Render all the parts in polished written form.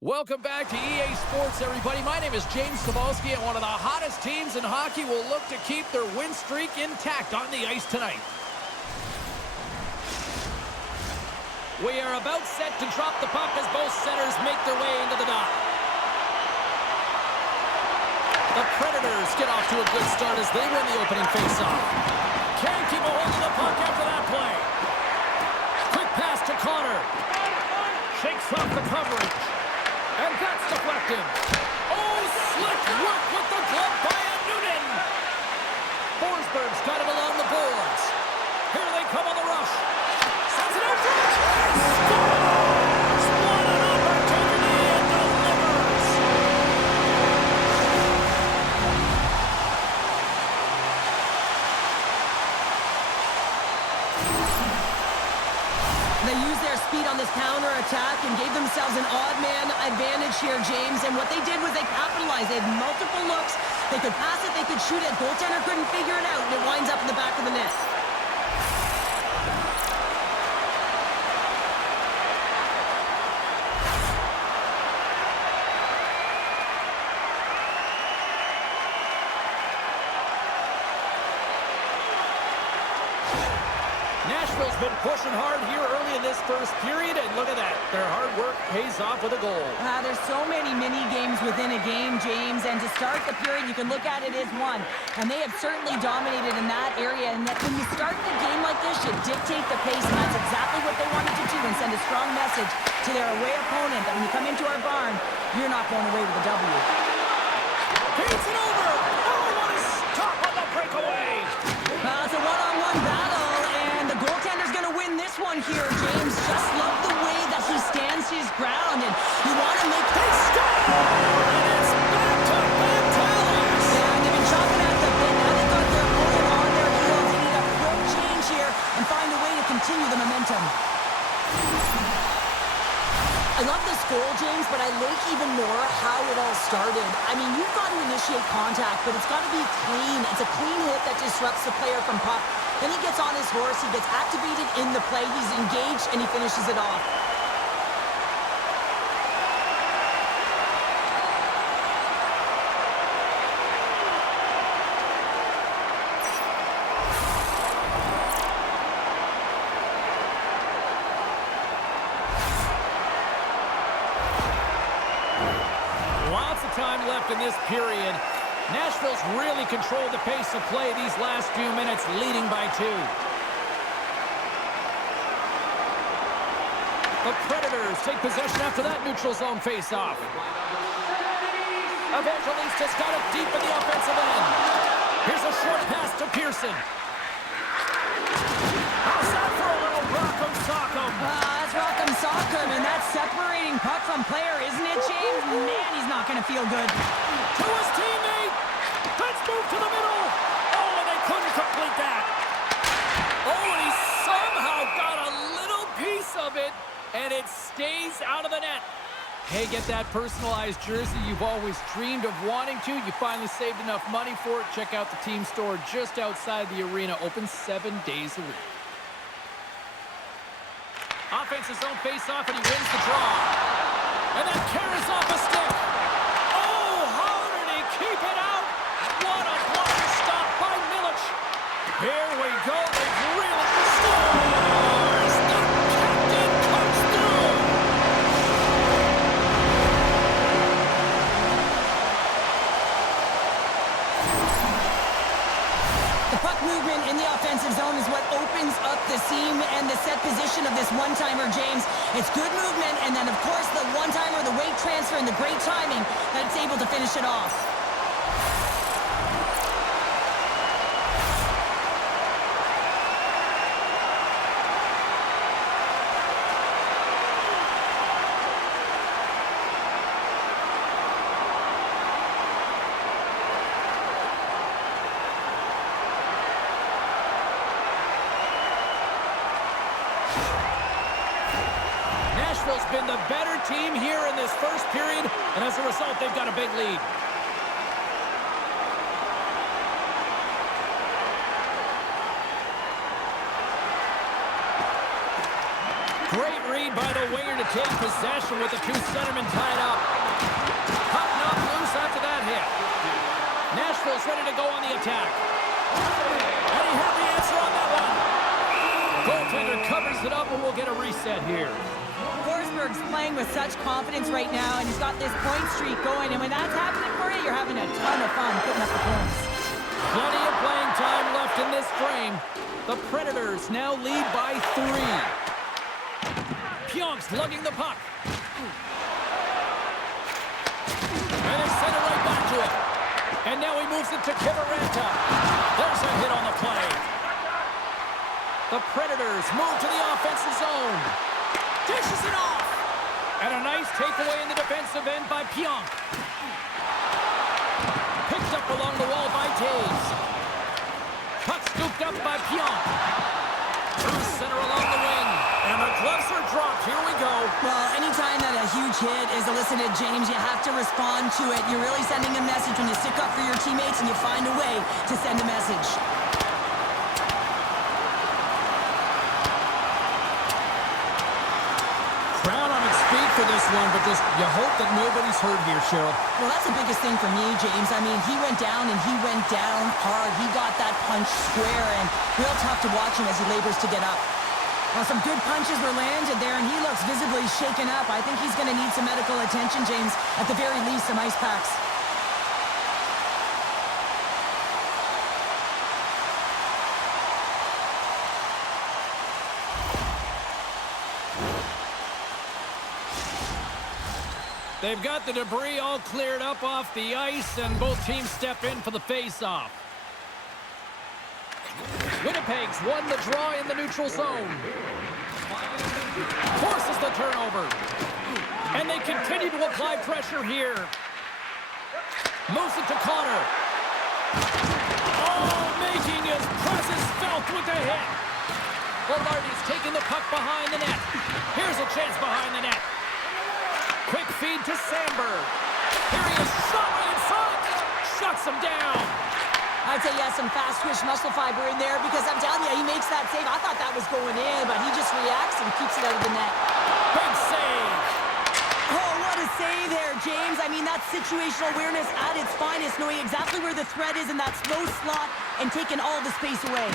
Welcome back to EA Sports, everybody. My name is James Cebulski, and one of the hottest teams in hockey will look to keep their win streak intact on the ice tonight. We are about set to drop the puck as both centers make their way into the dot. The Predators get off to a good start as they win the opening faceoff. Can't keep a hold of the puck after that play. Quick pass to Connor. Shakes off the coverage. And that's deflected. Oh, slick work with the glove by Noonan. Forsberg's got him along the boards. Here they come on the rush. Sends it out for a try. Scores! What an opportunity and delivers. They used their speed on this counter-attack and gave themselves an odd-man advantage here, James. And what they did was they capitalized. They had multiple looks. They could pass it, they could shoot it. Goaltender couldn't figure it out, and it winds up in the back of the net. Nashville's been pushing hard here early in this first period, and look at that. Their hard work pays off with a goal. There's so many mini-games within a game, James, and to start the period, you can look at it as one. And they have certainly dominated in that area, and that when you start the game like this, you dictate the pace, and that's exactly what they wanted to do and send a strong message to their away opponent that when you come into our barn, you're not going away with a W. Beats it over! Oh, what a stop on the breakaway! It's a one-on-one battle, and the goaltender's going to win this one here, James. Just love the way that he stands his ground, and you want to make... They score! And it's back-to-back tallies! Yeah, they've been chopping at the bit. Now they've got their opponent on their heels. They need a quick change here and find a way to continue the momentum. I love this goal, James, but I like even more how it all started. I mean, you've got to initiate contact, but it's got to be clean. It's a clean hit that disrupts the player from puck. Then he gets on his horse, he gets activated in the play, he's engaged, and he finishes it off. Lots of time left in this period. Nashville's really controlled the pace of play these last few minutes, leading by 2. The Predators take possession after that neutral zone faceoff. Evangelista's got it deep in the offensive end. Here's a short pass to Pearson. How's that for a little rock'em sock'em? That's rock'em sock'em, and that's separating puck from player, isn't it, James? Man, he's not going to feel good. To his teammate. Let's move to the middle. Oh, and they couldn't complete that. Oh, and he somehow got a little piece of it, and it stays out of the net. Hey, get that personalized jersey you've always dreamed of wanting to. You finally saved enough money for it. Check out the team store just outside the arena. Open 7 days a week. Offensive zone face-off, and he wins the draw. And then carries off a stick. Oh, how did he keep it out? What a block stop by Milic. Here we go. They've really scores. The captain comes through. The puck movement in the offensive zone is what opens up the seam and the set position of this one-timer, James. It's good movement, and then, of course, the one-timer, the weight transfer, and the great timing that it's able to finish it off. Nashville's been the better team here in this first period, and as a result, they've got a big lead. Great read by the winger to take possession with the two centermen tied up. playing with such confidence right now, and he's got this point streak going, and when that's happening for you, you're having a ton of fun putting up the points. Plenty of playing time left in this frame. The Predators now lead by 3. Pionk's lugging the puck. And they send it right back to him. And now he moves it to Kivaranta. There's a hit on the play. The Predators move to the offensive zone. Dishes it off. And a nice takeaway in the defensive end by Pionk. Picked up along the wall by Taves. Puck scooped up by Pionk. Through center along the wing. And the gloves are dropped. Here we go. Well, anytime that a huge hit is elicited, James, you have to respond to it. You're really sending a message when you stick up for your teammates and you find a way to send a message. Crown on its feet for this one, but just you hope that nobody's hurt here, Cheryl. Well, that's the biggest thing for me, James. I mean, he went down and he went down hard. He got that punch square, and real tough to watch him as he labors to get up. Well, some good punches were landed there, and he looks visibly shaken up. I think he's going to need some medical attention, James. At the very least, some ice packs. They've got the debris all cleared up off the ice, and both teams step in for the face-off. Winnipeg's won the draw in the neutral zone. Forces the turnover. And they continue to apply pressure here. Moves it to Connor. Oh, making his presence felt with the hit. Velarde's taking the puck behind the net. Here's a chance behind the net. Quick feed to Sandberg. Here he is, shot right in front. Shuts him down. I'd say he has some fast-twitch muscle fiber in there because I'm telling you, he makes that save. I thought that was going in, but he just reacts and keeps it out of the net. Big save. Oh, what a save there, James. I mean, that's situational awareness at its finest, knowing exactly where the threat is in that slow slot and taking all the space away.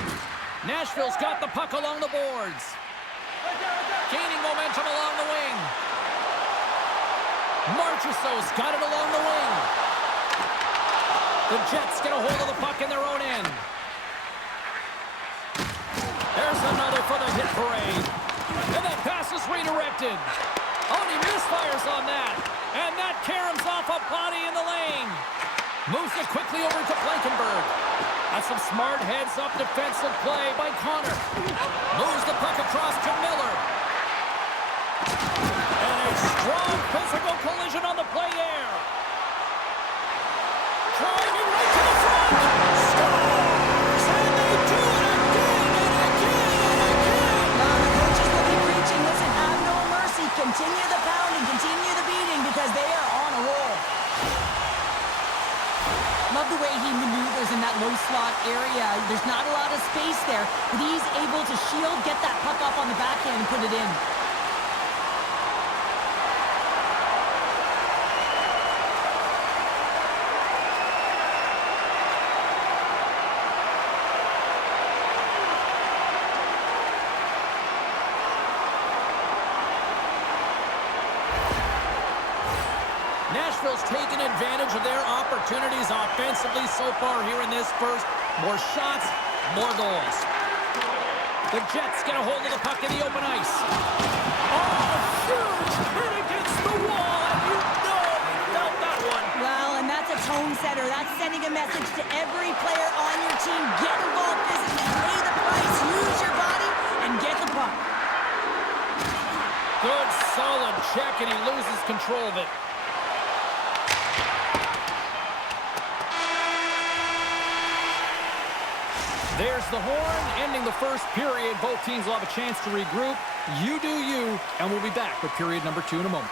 Nashville's got the puck along the boards. Gaining momentum along the wing. Marchessault's got it along the wing. The Jets get a hold of the puck in their own end. There's another for the hit parade. And that pass is redirected. Oh, and he misfires on that. And that caroms off a body in the lane. Moves it quickly over to Blankenberg. That's some smart heads-up defensive play by Connor. Moves the puck across to Miller. And a strong physical collision on the play there. Driving right to the front. Scores! And they do it again and again and again. Now the coaches will be preaching, listen, have no mercy. Continue the pounding, continue the beating because they are on a roll. Love the way he maneuvers in that low slot area. There's not a lot of space there, but he's able to shield, get that puck up on the backhand and put it in. Nashville's taken advantage of their opportunities offensively so far here in this first. More shots, more goals. The Jets get a hold of the puck in the open ice. Oh, huge hit against the wall, and you know he felt that one. Well, and that's a tone setter. That's sending a message to every player on your team. Get involved physically, pay the price, use your body, and get the puck. Good, solid check, and he loses control of it. There's the horn, ending the first period. Both teams will have a chance to regroup. You do you, and we'll be back with period number 2 in a moment.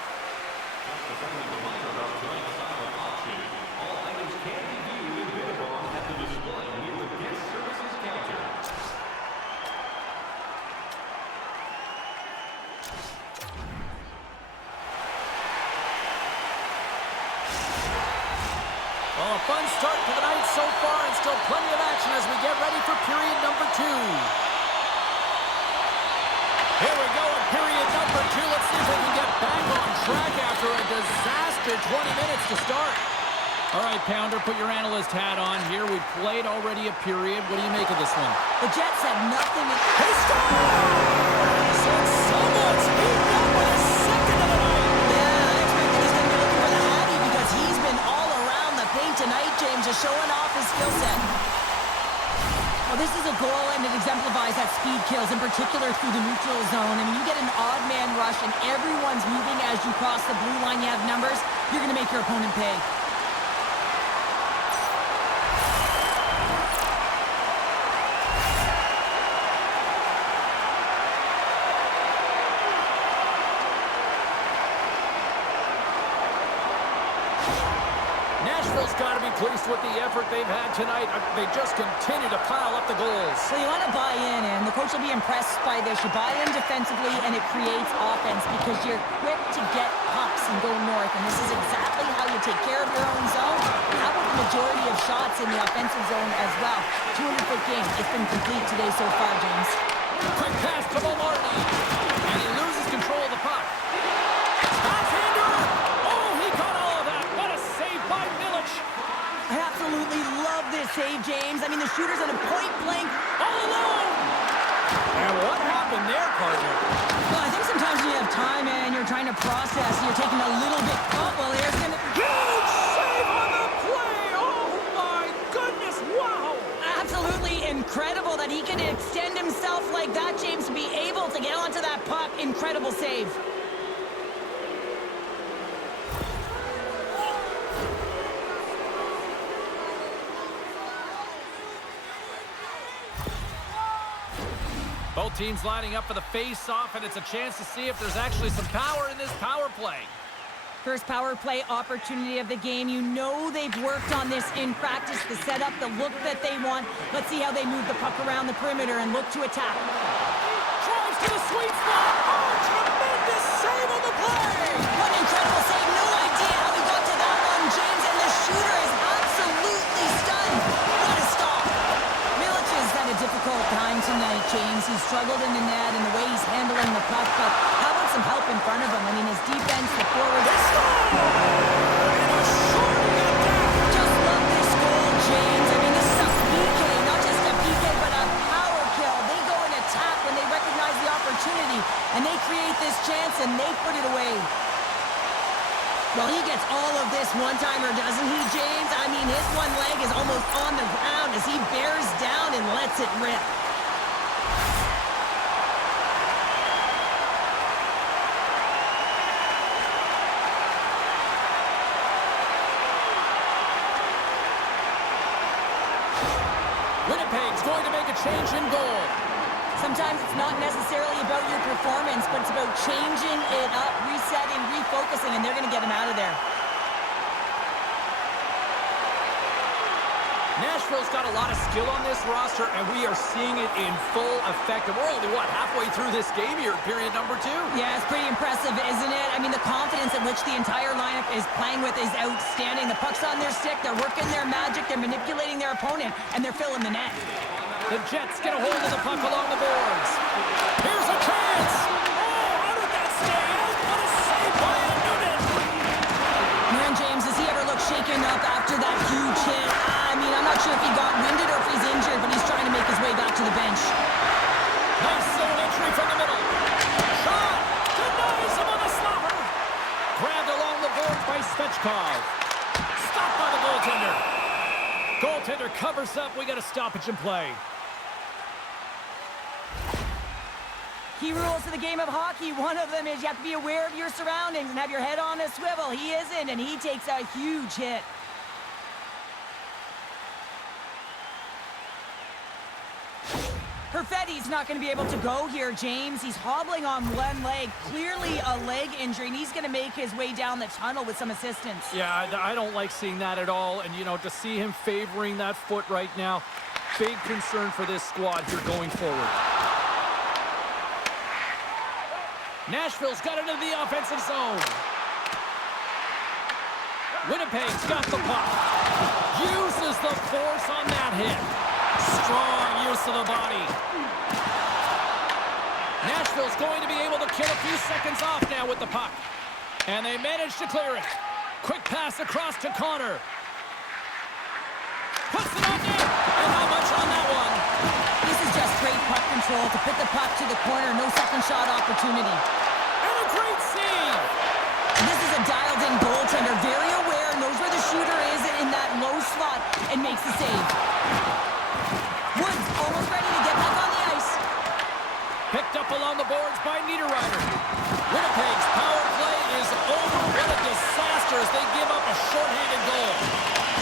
Well, a fun start to the night so far, and still plenty of action as we get ready for period number 2. Here we go in period number 2. Let's Let's see if they can get back on track after a disaster 20 minutes to start. All right, Pounder, put your analyst hat on here. We've played already a period. What do you make of this one? The Jets have nothing in... He scores! And someone's beaten up with a second of the night. Yeah, I expect that he's going to be looking for the Hattie because he's been all around the paint tonight, James, just showing off his skill set. Well, this is a goal, and it exemplifies that speed kills, in particular through the neutral zone. I mean, you get an odd man rush, and everyone's moving as you cross the blue line. You have numbers. You're going to make your opponent pay. Nashville's got to be pleased with the effort they've had tonight. They just continue to pile up the goals. So you want to buy in, and the coach will be impressed by this. You buy in defensively, and it creates offense because you're quick to get pucks and go north, and this is exactly how you take care of your own zone. How about the majority of shots in the offensive zone as well? 200-foot game. It's been complete today so far, James. Quick pass to Maloney, and he loses control of the puck. Backhander! Oh, he caught all of that. What a save by Milic. I absolutely love this save, James. I mean, the shooter's at a point blank All alone! And what happened there, partner? Well, I think sometimes when you have time and you're trying to process, you're taking a little bit... Oh, well, there's going to... Huge save on the play! Oh, my goodness, wow! Absolutely incredible that he can extend himself like that, James, to be able to get onto that puck. Incredible save. Both teams lining up for the face-off, and it's a chance to see if there's actually some power in this power play. First power play opportunity of the game. You know they've worked on this in practice, the setup, the look that they want. Let's see how they move the puck around the perimeter and look to attack. Drives to the sweet spot. Oh, tremendous save on the play. What an incredible save. No idea how he got to that one, James, and the shooter is absolutely stunned. What a stop. Milic has had a difficult time tonight, James. He's struggled in the net and the way he's handling the puck, but how about some help in front of him? I mean, his defense, the forwards... Just love this goal, James. I mean, this is a PK, not just a PK, but a power kill. They go and attack when they recognize the opportunity, and they create this chance, and they put it away. Well, he gets all of this one-timer, doesn't he, James? I mean, his one leg is almost on the ground as he bears down and lets it rip. Winnipeg's going to make a change in goal. Sometimes it's not necessarily about your performance, but it's about changing it up, resetting, refocusing, and they're going to get him out of there. Nashville's got a lot of skill on this roster, and we are seeing it in full effect. And we're only, halfway through this game here, period number 2. Yeah, it's pretty impressive, isn't it? I mean, the confidence in which the entire lineup is playing with is outstanding. The puck's on their stick, they're working their magic, they're manipulating their opponent, and they're filling the net. The Jets get a hold of the puck along the boards. Here's a chance! Oh, how did that stay out? What a save by Noonan! Man, James, does he ever look shaken up after that huge hit? I mean, I'm not sure if he got winded or if he's injured, but he's trying to make his way back to the bench. Nice zone entry from the middle. Shot! Denies him on the slapper. Grabbed along the boards by Svechkov. Stopped by the goaltender. Goaltender covers up. We got a stoppage in play. Key rules to the game of hockey. One of them is you have to be aware of your surroundings and have your head on a swivel. He isn't, and he takes a huge hit. Perfetti's not going to be able to go here, James. He's hobbling on one leg, clearly a leg injury, and he's going to make his way down the tunnel with some assistance. Yeah, I don't like seeing that at all, and, you know, to see him favoring that foot right now, big concern for this squad here going forward. Nashville's got it into the offensive zone. Winnipeg's got the puck. Uses the force on that hit. Strong use of the body. Nashville's going to be able to kill a few seconds off now with the puck. And they manage to clear it. Quick pass across to Connor. Puts it on net. And not much on that one. This is just great puck control to put the puck to the corner. No second shot opportunity. And a great save. This is a dialed-in goaltender. Very aware, knows where the shooter is in that low slot, and makes the save. Woods almost ready to get back on the ice. Picked up along the boards by Niederreiter. Winnipeg's power play is over. What a disaster as they give up a shorthanded goal.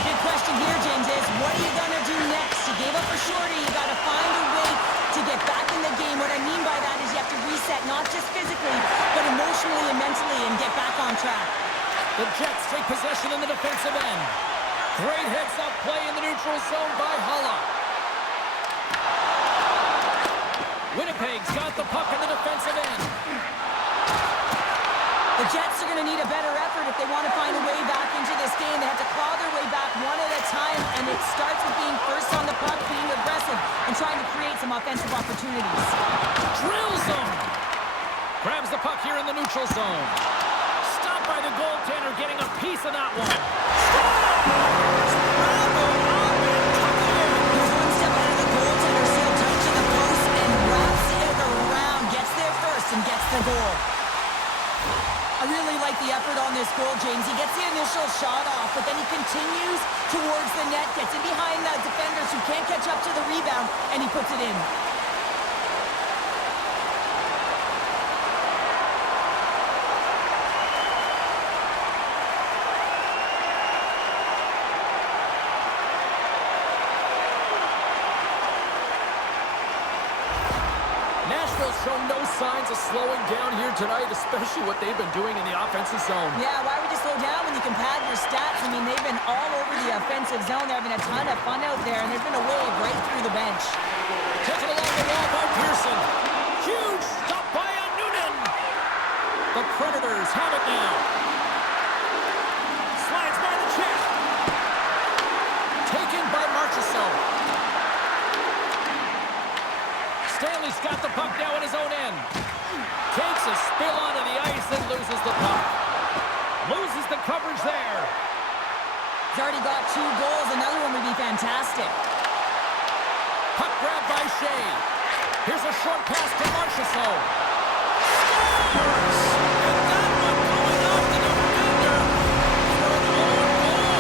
Big question here, James, is what are you going to do next? You gave up a shorty. You got to find a way to get back in the game. What I mean by that is you have to reset, not just physically, but emotionally and mentally, and get back on track. The Jets take possession in the defensive end. Great heads-up play in the neutral zone by Holla. Winnipeg's got the puck in the defensive end. The Jets are going to need a better effort if they want to find a way back into this game. They have to claw their way back one at a time, and it starts with being first on the puck, being aggressive, and trying to create some offensive opportunities. Drills them. Grabs the puck here in the neutral zone. Stopped by the goaltender, getting a piece of that one. Scores! Bravo! He's one step ahead of the goaltender, still tight to the post, and wraps it around. Gets there first and gets the goal. I really like the effort on this goal, James. He gets the initial shot off, but then he continues towards the net, gets in behind the defenders who can't catch up to the rebound, and he puts it in. Nashville's shown no signs of slowing down here tonight, especially what they've been doing in the offensive zone. Yeah, why would you slow down when you can pad your stats? I mean, they've been all over the offensive zone. They're having a ton of fun out there, and there's been a wave right through the bench. Taken along the wall by Pearson. Huge stop by Noonan. The Predators have it now. Slides by the check. Taken by Marchessault. Stanley's got the puck now at his own end. Takes a spill onto the ice and loses the puck. Loses the coverage there. He's already got 2 goals. Another one would be fantastic. Puck grab by Shea. Here's a short pass to Marchessault. Scores! And that one going off the defender for an own goal.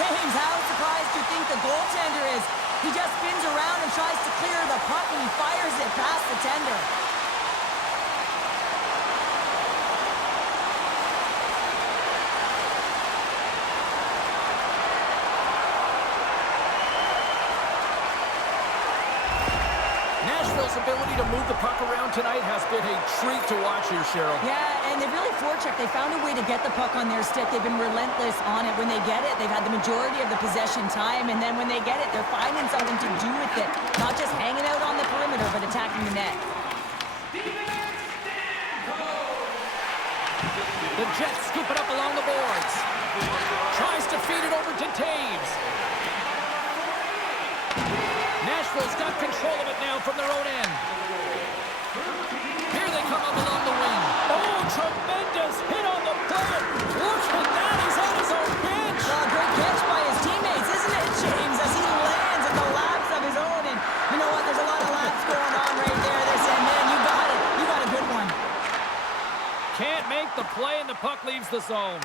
James, how surprised do you think the goaltender is? He just spins around and tries to clear the puck, and he fires it past the tender. Nashville's ability to move the puck around tonight has been a treat to watch here, Cheryl. Yeah, and they've really forechecked. They found a way to get the puck on their stick. They've been relentless on it. When they get it, they've had the majority of the possession time, and then when they get it, they're finding something to do with it. Not just hanging out on the perimeter, but attacking the net. The Jets scoop it up along the boards. Tries to feed it over to Taves. Nashville's got control of it now from their own end. Here they come up along the wing. Oh, tremendous hit on the play. Look at that, he's on his own bench. Great catch by his teammates, isn't it, James? As he lands in the laps of his own. And you know what? There's a lot of laps going on right there. They're saying, man, you got it. You got a good one. Can't make the play, and the puck leaves the zone.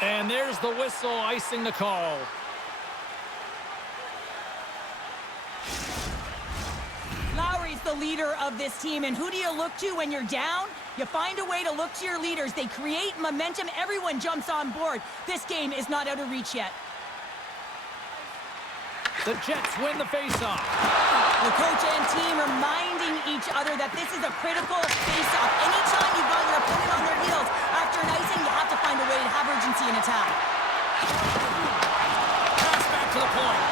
And there's the whistle icing the call. Lowry's the leader of this team, and who do you look to when you're down? You find a way to look to your leaders. They create momentum. Everyone jumps on board. This game is not out of reach yet. The Jets win the faceoff. The coach and team reminding each other that this is a critical faceoff. Anytime you've got your opponent on their heels after an icing, you have to find a way to have urgency in attack. Pass back to the point.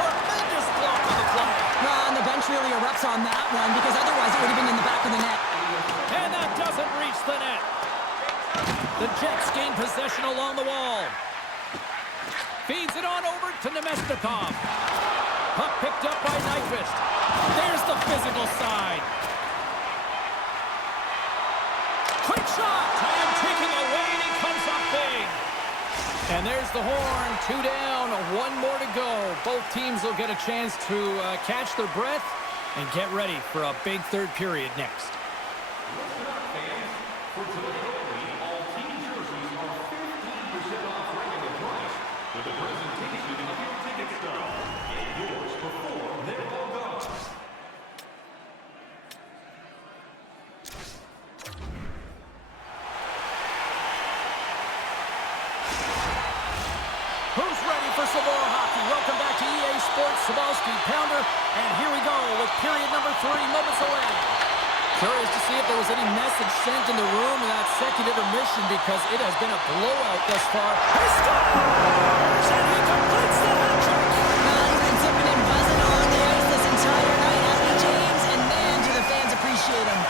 Tremendous block on the play. Well, and the bench really erupts on that one, because otherwise it would have been in the back of the net. And that doesn't reach the net. The Jets gain possession along the wall. Feeds it on over to Nemestikov. Puck picked up by Nyquist. There's the physical side. Quick shot. Time ticking away, and he comes up big. And there's the horn. 2 down, 1 more to go. Both teams will get a chance to catch their breath and get ready for a big third period next. Who's ready for some more hockey? Welcome back to EA Sports Sabalski Pounder. And here we go with period number 3, moments away. Curious to see if there was any message sent in the room in that second intermission because it has been a blowout thus far. He scores! And he completes the hat-trick! He's been tipping and buzzing on the ice this entire night, hasn't he, James? And man, do the fans appreciate him.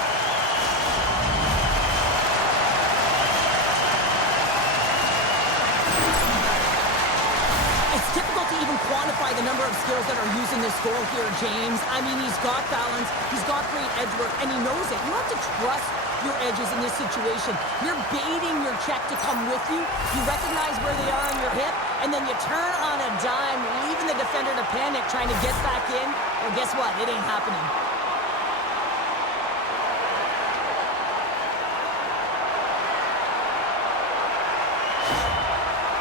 It's difficult to even quantify the number of skills that are used in this goal here, James. I mean, he's got balance, he's got great edge work, and he knows it. You have to trust your edges in this situation. You're baiting your check to come with you. You recognize where they are on your hip, and then you turn on a dime, leaving the defender to panic, trying to get back in. Well, guess what? It ain't happening.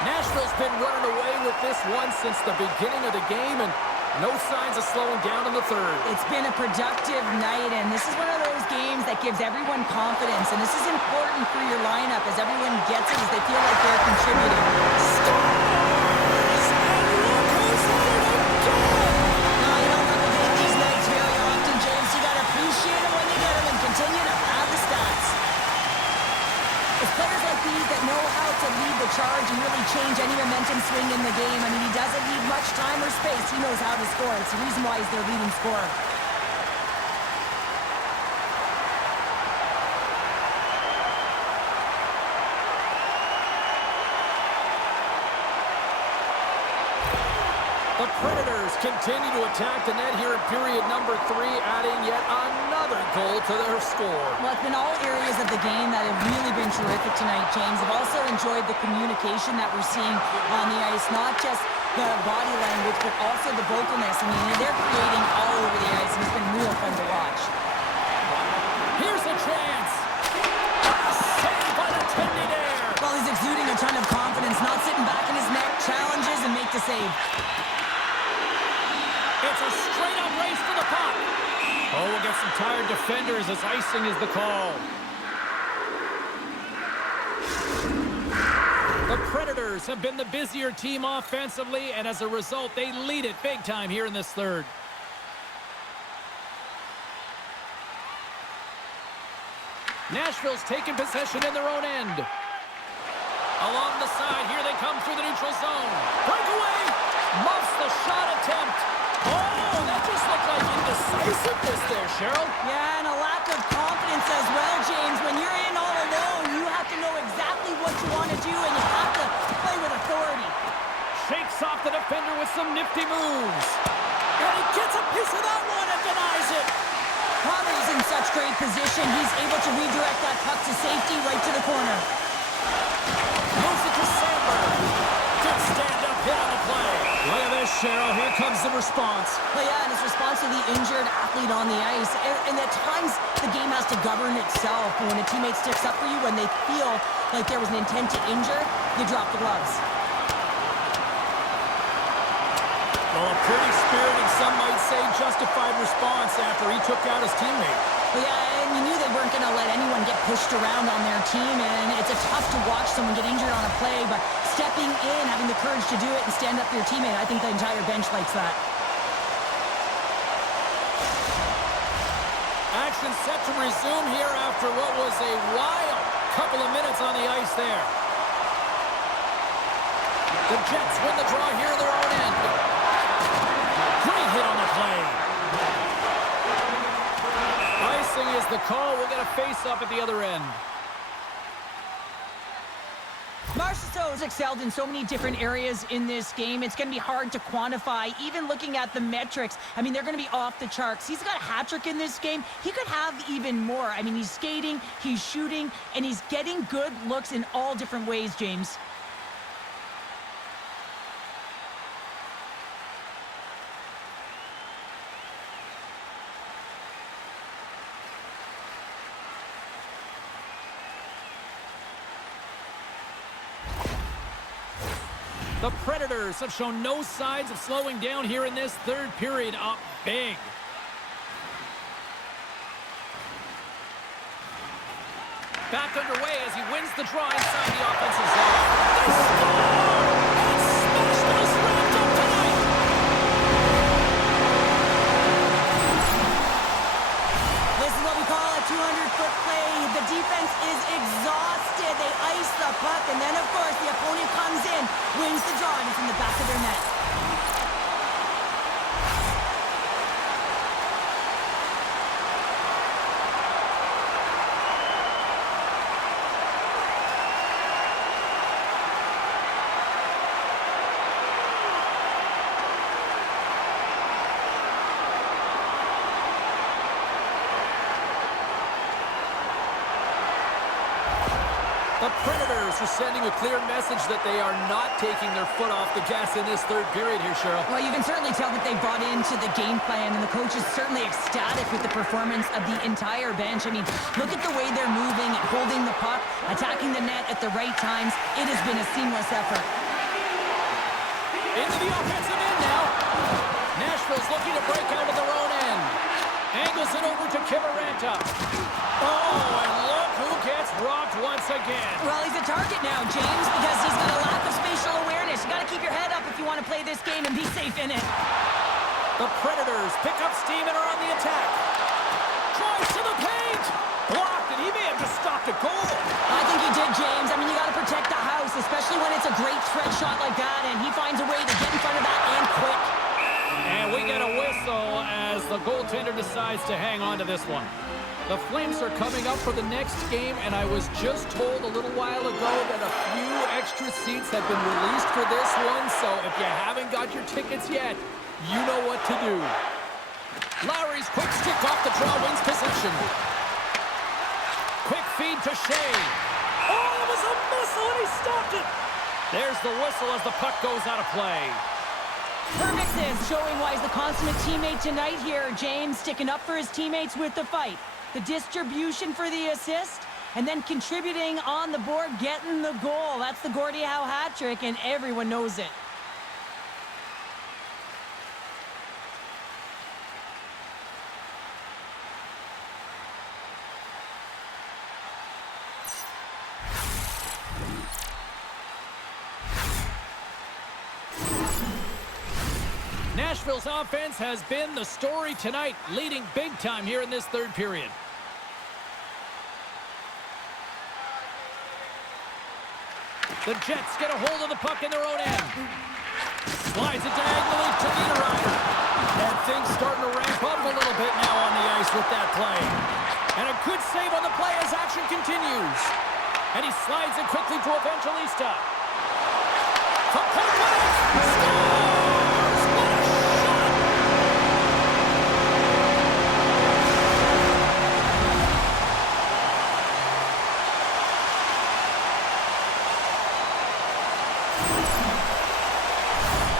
Nashville's been running away with this one since the beginning of the game, and no signs of slowing down in the third. It's been a productive night, and this is one of those games that gives everyone confidence, and this is important for your lineup as everyone gets it, as they feel like they're contributing. Scores! And look who's had it again! No, you don't replicate these nights very often, James. You got to appreciate them when you get them and continue to have the stats. It's players like these that know how to lead the charge and really change any momentum swing in the game. I mean, he doesn't need much time or space. He knows how to score. It's the reason why he's their leading scorer. The Predators continue to attack the net here in period number 3, adding yet another goal to their score. Well, it's been all areas of the game that have really been terrific tonight, James. I've also enjoyed the communication that we're seeing on the ice, not just the body language, but also the vocalness. I mean, they're creating all over the ice, and it's been real fun to watch. Here's a chance. Saved by the Tendy there. Well, he's exuding a ton of confidence, not sitting back in his net, challenges and make the save. It's a straight-up race for the puck. Oh, we'll get some tired defenders as icing is the call. The Predators have been the busier team offensively, and as a result, they lead it big time here in this third. Nashville's taking possession in their own end. Along the side, here they come through the neutral zone. Breakaway! Muffs the shot attempt. Oh, that just looked like indecisiveness there, Cheryl. Yeah, and a lack of confidence as well, James. When you're in all alone, you have to know exactly what you want to do, and you have to play with authority. Shakes off the defender with some nifty moves. And he gets a piece of that one and denies it. Connor's in such great position. He's able to redirect that puck to safety right to the corner. Moves it to Sandberg. Good stand-up hit on the play. Look at this, Cheryl. Here comes the response. Well, yeah, and it's response to the injured athlete on the ice. And at times, the game has to govern itself. And when a teammate sticks up for you, when they feel like there was an intent to injure, you drop the gloves. Well, a pretty spirited, some might say justified response after he took out his teammate. Well, yeah, and you knew they weren't going to let anyone get pushed around on their team, and it's tough to watch someone get injured on a play, but stepping in, having the courage to do it and stand up for your teammate, I think the entire bench likes that. Action set to resume here after what was a wild couple of minutes on the ice there. The Jets win the draw here in their own end. Great hit on the play. Icing is the call. We'll get a face-up at the other end. Nashville's excelled in so many different areas in this game. It's going to be hard to quantify, even looking at the metrics. I mean, they're going to be off the charts. He's got a hat trick in this game. He could have even more. I mean, he's skating, he's shooting, and he's getting good looks in all different ways, James. The Predators have shown no signs of slowing down here in this third period, up big. Back underway as he wins the draw inside the offensive zone. They score! And Smashville's wrapped up tonight! This is what we call a 200-foot play. The defense is exhausted. They ice the puck, and then, of course, the opponent comes in, wins the draw, and it's in the back of their net. The Predators are sending a clear message that they are not taking their foot off the gas in this third period here, Cheryl. Well, you can certainly tell that they bought into the game plan, and the coach is certainly ecstatic with the performance of the entire bench. I mean, look at the way they're moving and holding the puck, attacking the net at the right times. It has been a seamless effort. Into the offensive end now. Nashville's looking to break out of their own end. Angles it over to Kivaranta. Oh, and look who gets rocked once again. Well, he's a target now, James, because he's got a lack of spatial awareness. You got to keep your head up if you want to play this game and be safe in it. The Predators pick up steam and are on the attack. Drives to the paint. Blocked, and he may have just stopped a goal. I think he did, James. I mean, you got to protect the house, especially when it's a great threat shot like that, and he finds a way to get in front of that and quick. And we get a whistle as the goaltender decides to hang on to this one. The Flames are coming up for the next game, and I was just told a little while ago that a few extra seats have been released for this one, so if you haven't got your tickets yet, you know what to do. Lowry's quick stick off the draw wins possession. Quick feed to Shea. Oh, it was a missile, and he stopped it. There's the whistle as the puck goes out of play. Hermix's showing why he's the consummate teammate tonight here. James sticking up for his teammates with the fight. The distribution for the assist, and then contributing on the board, getting the goal. That's the Gordie Howe hat trick, and everyone knows it. Nashville's offense has been the story tonight, leading big time here in this third period. The Jets get a hold of the puck in their own end. Slides it diagonally to Niederreiter. And things starting to ramp up a little bit now on the ice with that play. And a good save on the play as action continues. And he slides it quickly to Evangelista. From point blank, scores! What a shot!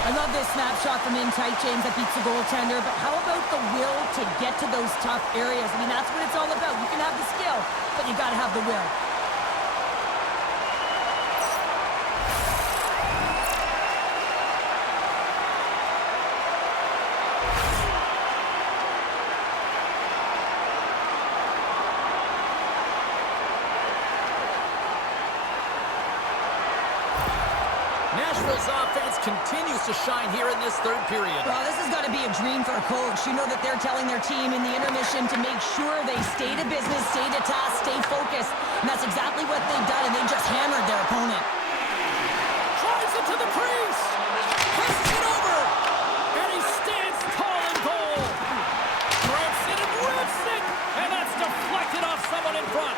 I love this snapshot from in tight, James, that beats the goaltender, but how about the will to get to those tough areas? I mean, that's what it's all about. You can have the skill, but you got to have the will. Nashville's offense continues to shine here in this third period. Well, this has got to be a dream for a coach. You know that they're telling their team in the intermission to make sure they stay to business, stay to task, stay focused. And that's exactly what they've done, and they just hammered their opponent. Drives it to the crease. Presses it over. And he stands tall in goal. Rips it and rips it. And that's deflected off someone in front.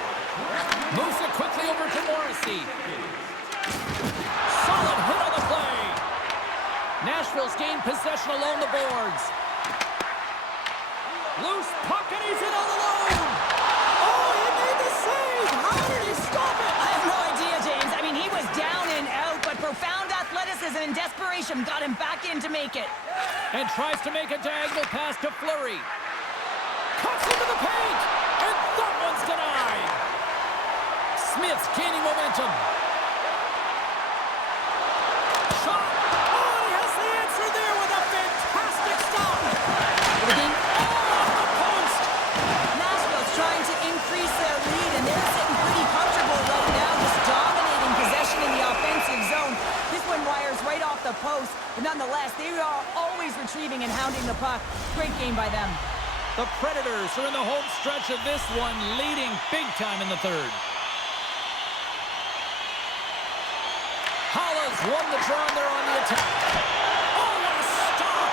Moves it quickly over to Morrissey. Solid hit on the play. Nashville's gained possession along the boards. Loose puck, and he's in all alone. Oh, he made the save. How did he stop it? I have no idea, James. I mean, he was down and out, but profound athleticism and desperation got him back in to make it. And tries to make a diagonal pass to Fleury. Cuts into the paint, and that one's denied. Smith's gaining momentum. Shot. Oh, and he has the answer there with a fantastic stop. The game Off the post. Nashville's trying to increase their lead, and they're sitting pretty comfortable right now, just dominating possession in the offensive zone. This one wires right off the post, but nonetheless, they are always retrieving and hounding the puck. Great game by them. The Predators are in the home stretch of this one, leading big time in the third. Holla's won the draw, and they're on the attack. Oh, what a stop!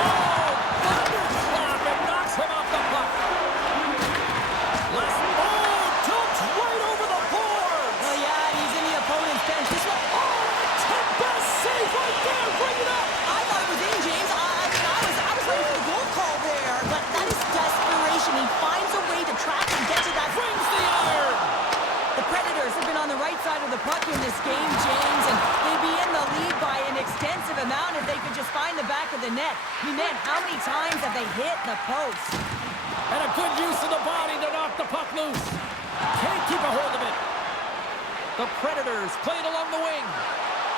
Oh, thunderclap, and knocks him off the puck. Dumped right over the board. Oh, yeah, he's in the opponent's bench. This one, Best save right there, bring it up. I thought it was in, James. I was ready for the goal call there, but that is desperation. He finds a way to track and get to that. Brings the iron. The Predators have been on the right side of the puck in this game, James, and they'd be in the lead by an extensive amount if they could just find the back of the net. I mean, man, how many times have they hit the post? And a good use of the body to knock the puck loose. Can't keep a hold of it. The Predators play it along the wing.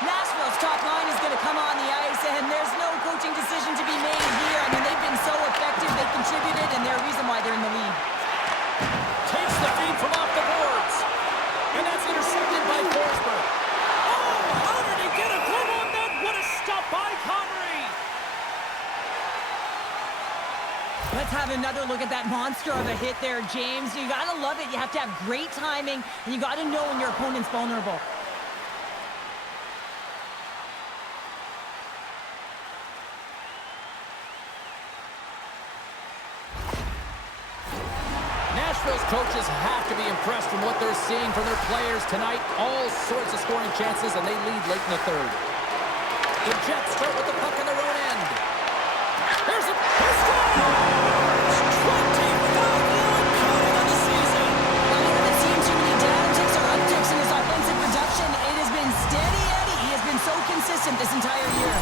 Nashville's top line is going to come on the ice, and there's no coaching decision to be made here. I mean, they've been so effective, they contributed, and they're a reason why they're in the lead. Takes the feed from off the boards. And that's intercepted by Forsberg. Oh, how did he get a glove on that? What a stop by Connery. Let's have another look at that monster of a hit there, James. You got to love it. You have to have great timing, and you got to know when your opponent's vulnerable. Nashville's coaches have to be impressed from what they're seeing from their players tonight. All sorts of scoring chances, and they lead late in the third. The Jets start with the puck on their own end. There's a pistol! 25 counting on the season. Well, we haven't seen too many downticks or upticks in his offensive production. It has been steady Eddie. He has been so consistent this entire year.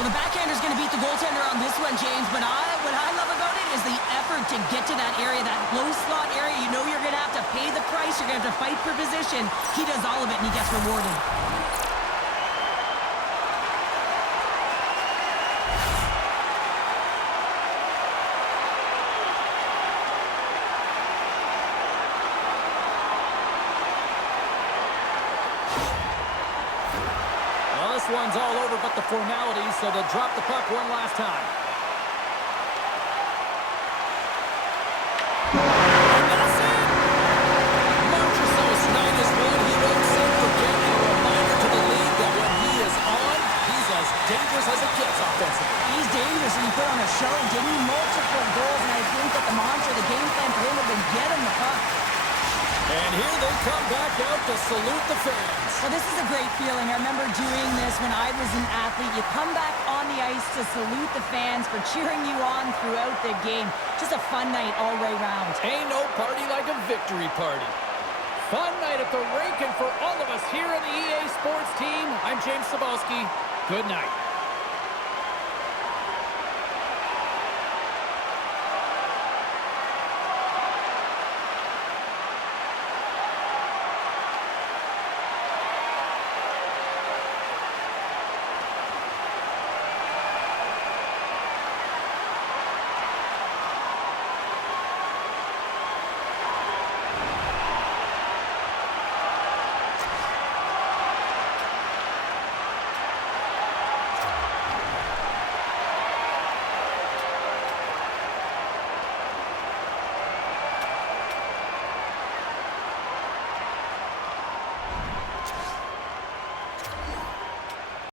Well, the backhander's going to beat the goaltender on this one, James, but what I love about it is the effort to get to that area, that low slot area. You know you're going to have to pay the price. You're going to have to fight for position. He does all of it, and he gets rewarded. Well, this one's all over but the formalities, so they'll drop the puck one last time. Dangerous as it gets offensively. He's dangerous, and he put on a show, gave me multiple goals, and I think that the mantra, the game plan for him has been get him the puck. And here they come back out to salute the fans. Well, this is a great feeling. I remember doing this when I was an athlete. You come back on the ice to salute the fans for cheering you on throughout the game. Just a fun night all the way round. Ain't no party like a victory party. Fun night at the rink, and for all of us here on the EA Sports team, I'm James Cebulski. Good night.